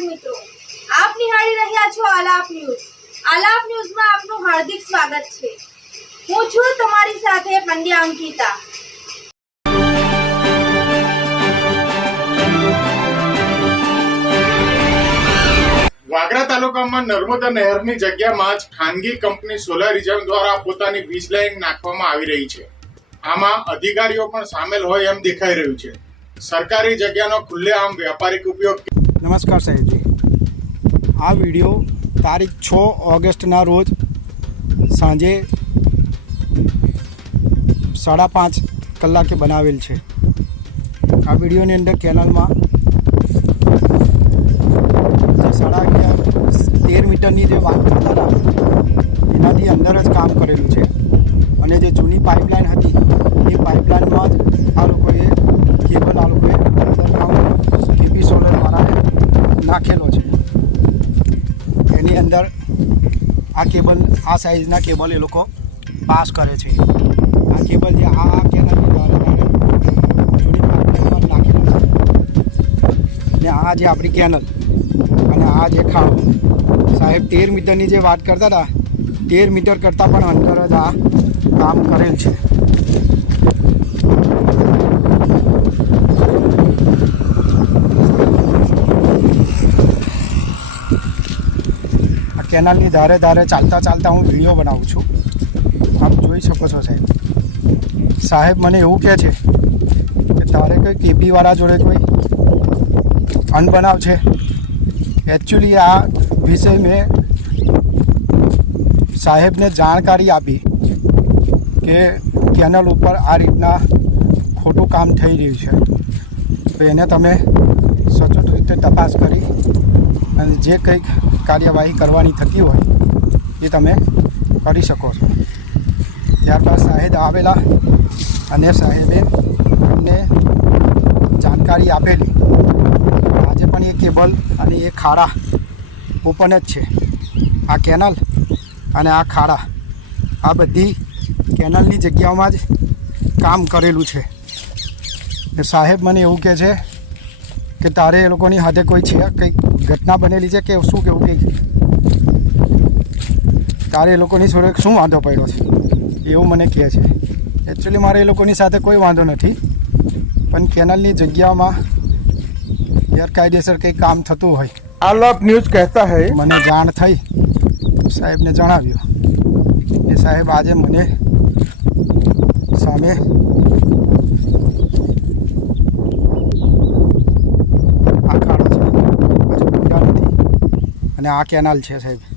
મિત્રો. આપ નિહાળી રહ્યા છો આલાપ ન્યૂઝ. આલાપ ન્યૂઝમાં આપનું હાર્દિક સ્વાગત છે. હું છું તમારી સાથે પંડ્યા અંકિતા. વાગરા તાલુકામાં નર્મદા નહેરની જગ્યામાં જ ખાનગી કંપની સોલારિઝમ દ્વારા પોતાની વીજ લાઈન નાખવામાં આવી રહી છે. આમાં અધિકારીઓ પણ સામેલ હોય એમ દેખાઈ રહ્યું છે. સરકારી જગ્યાનો ખુલ્લેઆમ વ્યાપારિક ઉપયોગ નમસ્કાર સાહેબજી. આ વીડિયો તારીખ છ ઓગસ્ટના રોજ સાંજે સાડા પાંચ કલાકે બનાવેલ છે. આ વિડીયોની અંદર કેનલમાં સાડા અગિયાર, તેર મીટરની જે વાત હતા એનાથી અંદર જ કામ કરેલું છે. અને જે જૂની પાઇપલાઇન હતી, એ પાઇપલાઇનમાં જ નાખેલો છે. એની અંદર આ કેબલ, આ સાઇઝના કેબલ એ લોકો પાસ કરે છે. આ કેબલ જે, આ કેનલની દ્વારા ને આ જે આપણી કેનલ અને આ જે ખાડો સાહેબ, તેર મીટરની જે વાત કરતા હતા, તેર મીટર કરતાં પણ અંદર જ આ કામ કરેલ છે. કેનાલની ધારે ધારે ચાલતા ચાલતા હું વીડિયો બનાવું છું. આપ જોઈ શકો છો સાહેબ. સાહેબ મને એવું કહે છે કે તારે કોઈ કેપીવાળા જોડે કોઈ અનબનાવ છે? એકચ્યુઅલી આ વિષય મેં સાહેબને જાણકારી આપી કે કેનલ ઉપર આ રીતના ખોટું કામ થઈ રહ્યું છે. તો એને તમે સચોટ રીતે તપાસ કરી. અને જે કંઈક કાર્યવાહી કરવાની થતી હોય, એ તમે કરી શકો છો. ત્યારબાદ સાહેબ આવેલા અને સાહેબે અમને જાણકારી આપેલી. આજે પણ એ કેબલ અને એ ખાડા ઓપન જ છે. આ કેનલ અને આ ખાડા, આ બધી કેનલની જગ્યાઓમાં જ કામ કરેલું છે. સાહેબ મને એવું કહે છે કે તારે એ લોકોની હાથે કોઈ છે કંઈક ઘટના બનેલી છે કે શું કેવું કંઈક તારે એ લોકોની જોડે શું વાંધો પડ્યો છે? એવું મને કહે છે. એકચ્યુઅલી મારે એ લોકોની સાથે કોઈ વાંધો નથી પણ કેનલની જગ્યામાં ગેરકાયદેસર કંઈ કામ થતું હોય. આ આલોક ન્યૂઝ કહેતા હોય મને જાણ થઈ. સાહેબને જણાવ્યું. એ સાહેબ આજે મને સામે અને આ કેનાલ છે સાહેબ.